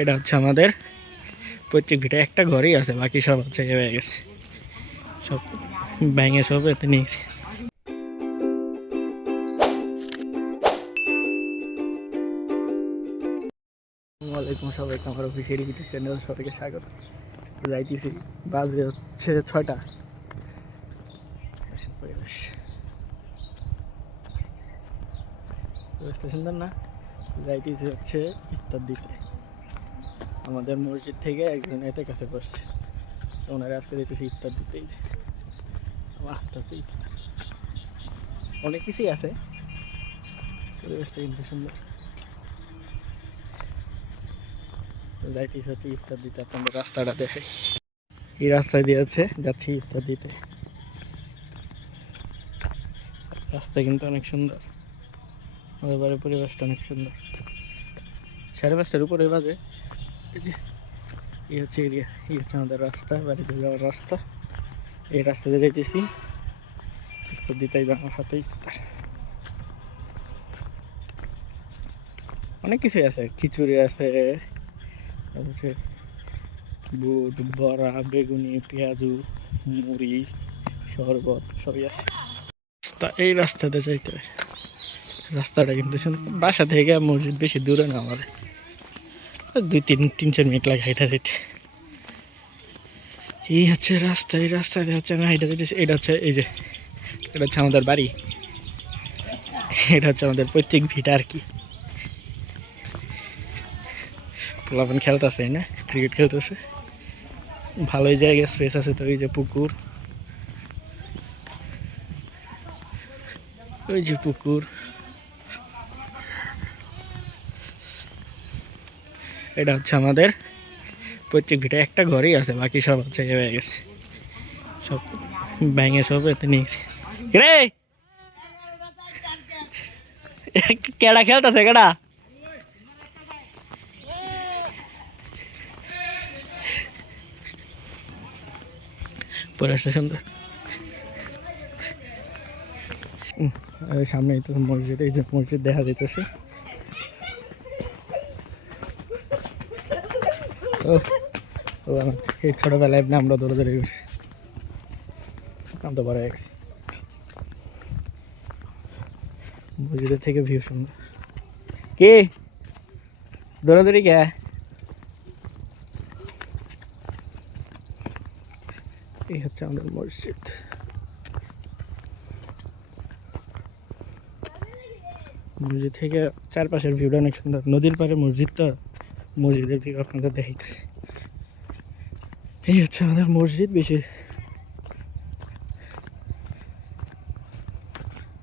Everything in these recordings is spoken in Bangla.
এটা হচ্ছে আমাদের পৈতৃক ভিটা। একটা ঘরেই আছে, বাকি সব হচ্ছে হয়ে গেছে, সব ভেঙে সব এতে নিয়েছি। আসসালামাইকুম সবাইকে আমার অফিসিয়াল ইউটিউব চ্যানেল, সবাইকে স্বাগত। যাইতেছি, বাজে হচ্ছে 6টা। পরিবেশটা সুন্দর না? যাইতেছি হচ্ছে ইফতার দিতে। আমাদের মসজিদ থেকে একজন এতে কাছে বসছে, ওনারা আজকে দিতেছি ইফতার দিতেই। আমার হাতটা হচ্ছে ইফতার, অনেক কিছুই আছে, পরিবেশটা কিন্তু সুন্দর। তো যাইতেছি হচ্ছে ইফতার দিতে, আপনাদের রাস্তাটা দেখে। এই রাস্তায় দিয়ে যাচ্ছি ইফতার দিতে। রাস্তা কিন্তু অনেক সুন্দর, আমাদের বাড়ির পরিবেশটা অনেক সুন্দর। 5:30টার উপরে বাজে। এই হচ্ছে এরিয়া, এই হচ্ছে আমাদের রাস্তা, বাড়িতে যাওয়ার রাস্তা। এই রাস্তা দিয়ে যাইতেছি ইফতার দিতে। আমার হাতে ইফতার, অনেক কিছুই আছে, খিচুড়ি আছে, হচ্ছে বুট, বড়া, বেগুনি, পেঁয়াজু, মুড়ি, শরবত সবই আছে। এই রাস্তাতে যাইতে হয়। রাস্তাটা কিন্তু বাসা থেকে মসজিদ বেশি দূরে না, আমার 2-3-4 মিনিট লাগে হাইটা যেতে। এই হচ্ছে রাস্তা, এই রাস্তাতে হচ্ছে আমি হাইটা যেতেছি। এটা হচ্ছে এই যে, এটা হচ্ছে আমাদের বাড়ি, এটা হচ্ছে আমাদের পৈতৃক ভিটা আর কি। পোলাপান খেলতেছে না, ক্রিকেট খেলতেছে, ভালোই জায়গা, স্পেস আছে। তো এই যে পুকুর, ওই যে পুকুর, এটা হচ্ছে আমাদের পৈতৃক ভিটা। একটা ঘরেই আছে, বাকি সব হচ্ছে হয়ে গেছে, সব ভেঙে সব এতে নিয়েছি। রে কেডা খেলতেছে, কেডা? পরিবেশটা সুন্দর। সামনে তো মসজিদ, এই যে মসজিদ দেখা যাইতেছে। এই ছোটবেলায় আমরা দৌড়াদৌড়ি করছি, কাম তো বড় হয়ে গেছে। মসজিদের থেকে ভিউ সুন্দর। কে দৌড়াদৌড়ি কে? এই হচ্ছে আমাদের মসজিদ। মসজিদ থেকে চারপাশের ভিউটা অনেক সুন্দর। নদীর পাড়ে মসজিদ, তো মসজিদের ভিউ আপনাদের দেখাইতে। এই হচ্ছে আমাদের মসজিদ। বেশি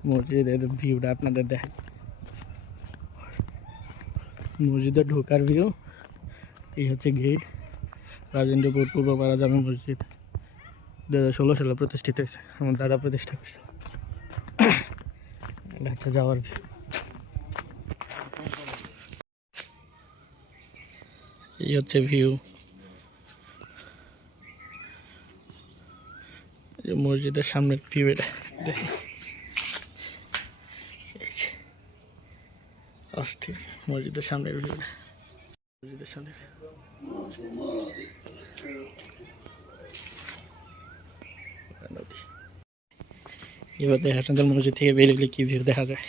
মসজিদের ভিউটা আপনাদের দেখাই। মসজিদে ঢোকার ভিউ। এই হচ্ছে গেট। রাজেন্দ্রপুর পূর্বপাড়া জামে মসজিদ 2016 সালে প্রতিষ্ঠিত হয়েছে, আমার দাদা প্রতিষ্ঠা করছে। এটা হচ্ছে যাওয়ার ভিউ। এই হচ্ছে ভিউ, মসজিদের সামনের ভিউ। এটা দেখি, অস্থির মসজিদের সামনের ভিউটা। মসজিদের সামনে এবার দেখা সুন্দর, মসজিদ থেকে বেরোলে কি ভিউ দেখা যায়।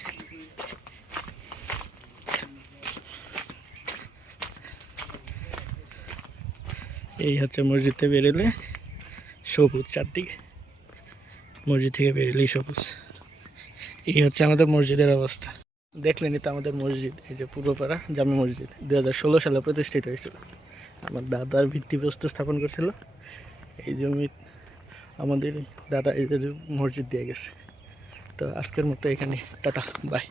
এই হচ্ছে মসজিদ থেকে বেরোলে সবুজ চারদিকে, মসজিদ থেকে বেরোলেই সবুজ। এই হচ্ছে আমাদের মসজিদের অবস্থা। দেখলেনি তো আমাদের মসজিদ, এই যে পূর্বপাড়া জামে মসজিদ 2016 সালে প্রতিষ্ঠিত হয়েছিল। আমার দাদার ভিত্তিপ্রস্তর স্থাপন করেছিল। এই জমি আমাদের দাদা এই যে মসজিদ দিয়ে গেছে। তো আজকের মতো এখানে, টাটা, বাই।